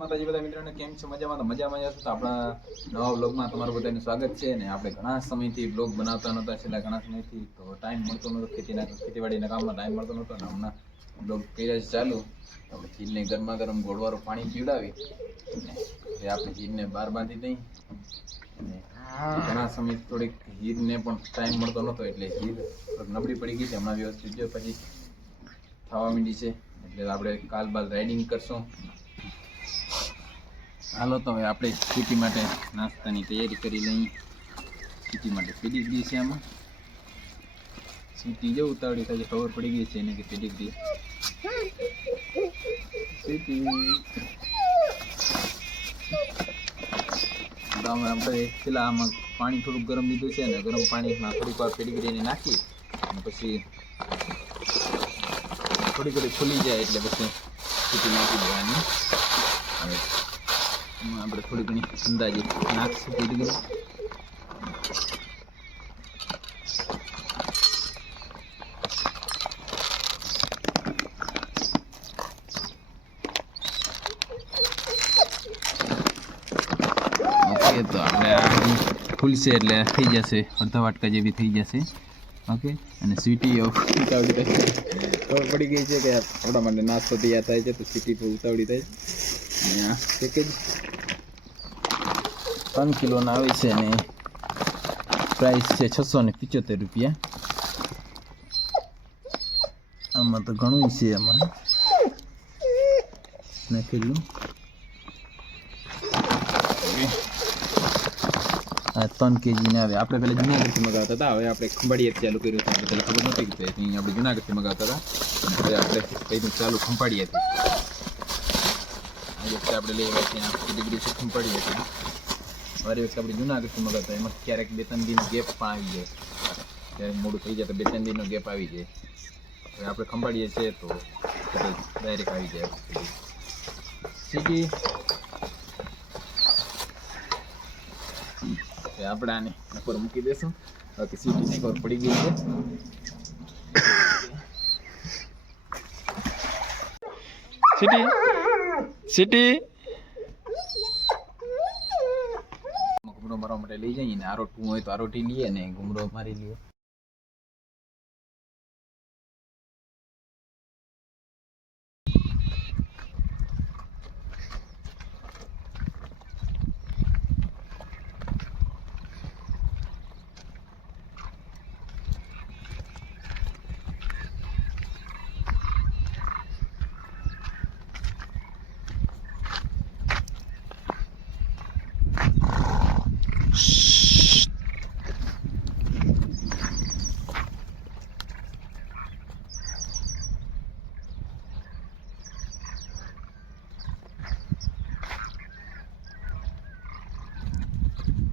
માતાજી બધા મિત્રોને કેમ છો? મજામાં? તો મજામાં જશો તો આપણા નવા બ્લોગમાં તમારું બધાનું સ્વાગત છે અને આપણે ઘણા સમયથી બ્લોગ બનાવતા નહોતા. છેલ્લા ઘણા સમયથી તો ટાઈમ મળતો નહોતો. ખેતીના ખેતીવાડીના કામમાં ટાઈમ મળતો નહોતો અને હમણાં બ્લોગ કર્યા છે ચાલુ. આપણે ચીલને ગરમા ગરમ ગોળવાળું પાણી પીવડાવી અને આપણે ચીલને બહાર બાંધી દઈ. અને ઘણા સમય થોડીક હીરને પણ ટાઈમ મળતો નહોતો એટલે હીર નબળી પડી ગઈ છે. હમણાં વ્યવસ્થિત જો પછી થવા માંડી છે. એટલે આપણે કાલ બાદ રાઇડિંગ કરશું. હાલો તો હવે આપણે સિટી માટે નાસ્તાની તૈયારી કરી લઈએ. સિટી માટે પેડીગ્રી છે આમાં. સિટી જો ઉતાવળી થાય ખબર પડી ગઈ છે એને કે સિટી તો આપણે પેલા આમાં પાણી થોડુંક ગરમ લીધું છે ને ગરમ પાણીમાં થોડીક વાર પેડીગ્રીને નાખી અને પછી થોડી ઘડી ખુલી જાય એટલે પછી સિટી નાખી દેવાની. હવે આપણે થોડી ઘણી અંદાજે નાખશું ઓકે તો આપણે આ ફૂલશે એટલે થઈ જશે અડધા વાટકા જેવી થઈ જશે ઓકે અને સ્વીટી ઉતાવળી ખબર પડી ગઈ છે કે આપણા માટે નાસ્તો તૈયાર થાય છે તો સીટી ઉતાવળી થાય અને આ પેકેજ ત્રણ કિલોના આવે છે અને પ્રાઇસ છે છસો ને પિચોતેર રૂપિયા. આમાં તો ઘણું છે આમાં નાખેલું આ ત્રણ કેજી ના આવે. આપણે પહેલાં જુનાગઢથી મગાવતા હતા. હવે આપણે ખંભાળીએ ચાલુ કર્યું હતું. આપણે ખબર નહોતી કે અહીં આપણે જુનાગઢથી મગાવતા હતા. હવે આપણે કંઈનું ચાલુ ખંભાળીએ હતી વખતે આપણે લઈ આવ્યા છીએ. ડિગ્રી છે ખંભાળીએથી વારી વખતે આપણે જુનાગઢથી મગાવતા એમાં ક્યારેક બે ત્રણ દિન ગેપ પણ આવી જાય. ક્યારેક મોડું થઈ જાય તો બે ત્રણ દિનનો ગેપ આવી જાય. આપણે ખંભાળીએ છીએ તો ડાયરેક્ટ આવી જાય. સીટી. આપણે આને ઉપર મૂકી દેશું બાકી સીટીને નકોર પડી ગઈ છે. સીટી. સિટી. મારવા માટે લઈ જઈએ ને આરો ટુ હોય તો આરોટી લઈએ ને ગુમરો મારી લઈએ.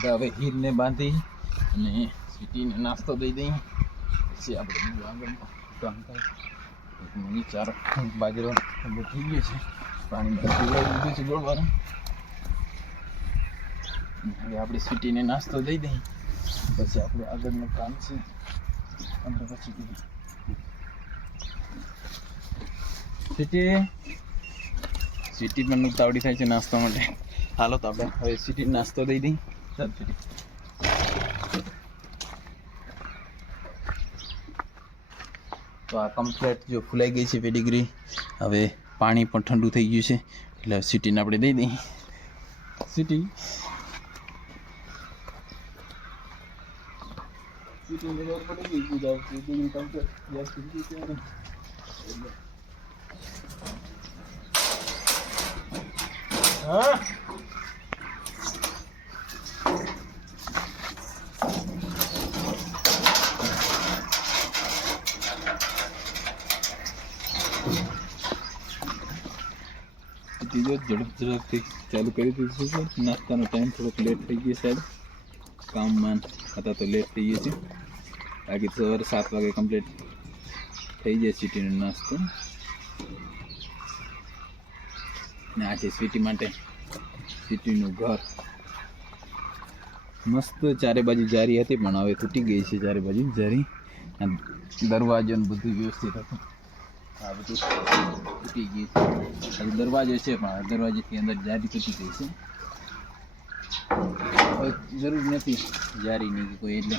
તો હવે હીરને બાંધી અને સિટીને નાસ્તો દઈ દઈ. પછી આપણે બીજું આગળનું કામ થાય ચાર બાજરો થઈ ગયો છે. પાણી દીધું છે ગોળવાનું હવે આપણે સિટીને નાસ્તો દઈ દઈ. પછી આપણું આગળનું કામ છે. આપણે પછી કરીએ સિટી સિટી પણ તાવડી થાય છે નાસ્તા માટે. હાલો તો આપણે હવે સિટી નાસ્તો દઈ દઈ ચાલ તો આ કમ્પ્લેટ જો ફૂલાઈ ગઈ છે પેડિગ્રી હવે પાણી પણ ઠંડુ થઈ ગયું છે. એટલે સિટીને આપણે દઈ દઈએ. સિટી સિટીની જરૂર પડી ગઈ. કમ્પ્લેટ ગેસ થઈ ગઈ છે અને હા. ઝડપ ઝડપથી ચાલુ કરી દીધું છે. નાસ્તાનો ટાઈમ થોડોક લેટ થઈ ગયો સાહેબ. કામમાં હતા તો લેટ થઈ ગયો છે. બાકી સવારે સાત વાગે કમ્પ્લીટ થઈ જાય સિટીનો નાસ્તો. ને આ છે સ્વીટી માટે. સ્વીટીનું ઘર. મસ્ત ચારે બાજુ જારી હતી, પણ હવે તૂટી ગઈ છે ચારે બાજુ જારી દરવાજો ને બધું વ્યવસ્થિત હતું. આ બધું તૂટી ગઈ છે. હજુ દરવાજો છે, પણ દરવાજેથી અંદર જારી તૂટી ગઈ છે. હવે જરૂર નથી જારીની કે કોઈ એટલે.